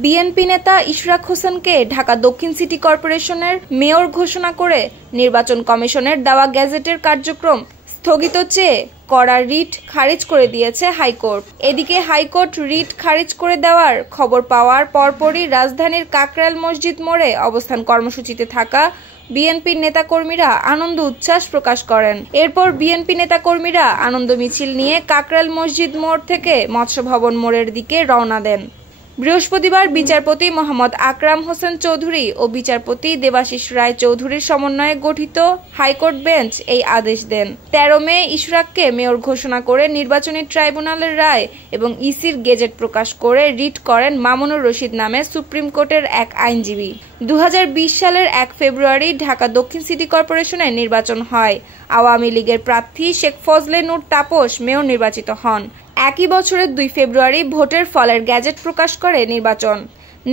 BNP নেতা ইশরাক হোসেনকে ঢাকা দক্ষিণ সিটি কর্পোরেশনের মেয়র ঘোষণা করে নির্বাচন কমিশনের দেওয়া গেজেটের কার্যক্রম স্থগিত চেয়ে করা রিট খারিজ করে দিয়েছে হাইকোর্ট। এদিকে হাইকোর্ট রিট খারিজ করে দেওয়ার খবর পাওয়ার পরপরই রাজধানীর কাকরাইল মসজিদ মোড়ে অবস্থান কর্মসূচিতে থাকা বিএনপির নেতাকর্মীরা আনন্দ উচ্ছ্বাস প্রকাশ করেন। এরপর বিএনপি নেতাকর্মীরা আনন্দ মিছিল নিয়ে কাকরাইল মসজিদ মোড় থেকে মৎস্য ভবন মোড়ের দিকে রওনা দেন। বৃহস্পতিবার বিচারপতি মোহাম্মদ আকরাম হোসেন চৌধুরী ও বিচারপতি দেবাশিস রায় চৌধুরীর সমন্বয়ে গঠিত হাইকোর্ট বেঞ্চ এই আদেশ দেন। 13 মে ইশরাককে মেয়র ঘোষণা করে নির্বাচনী ট্রাইব্যুনালের রায় এবং ইসির গেজেট প্রকাশ করে রিট করেন মামুনুর রশিদ নামে সুপ্রিম কোর্টের এক আইনজীবী। 2020 সালের 1 ফেব্রুয়ারি ঢাকা দক্ষিণ সিটি কর্পোরেশনের নির্বাচন হয়। আওয়ামী লীগের প্রার্থী শেখ ফজলে নূর তাপস মেয়র নির্বাচিত হন। একই বছরের 2 ফেব্রুয়ারি ভোটের ফলের গেজেট প্রকাশ করে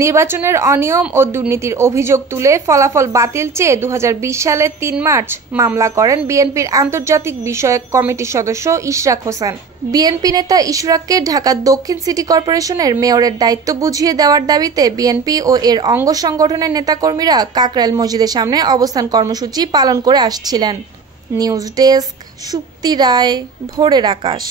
নির্বাচনের অনিয়ম ও দুর্নীতির অভিযোগ তুলে ফলাফল বাতিল চেয়ে 2020 সালের 3 মার্চ মামলা করেন বিএনপির আন্তর্জাতিক বিষয়ক কমিটির সদস্য ইশরাক হোসেন। বিএনপি নেতা ইশরাককে ঢাকা দক্ষিণ সিটি কর্পোরেশনের মেয়রের দায়িত্ব বুঝিয়ে দেওয়ার দাবিতে বিএনপি ও এর অঙ্গ সংগঠনের নেতাকর্মীরা কাকরাইল মসজিদের সামনে অবস্থান কর্মসূচি পালন করে আসছিলেন। নিউজ ডেস্ক, সুপ্তি রায়, ভোরের আকাশ।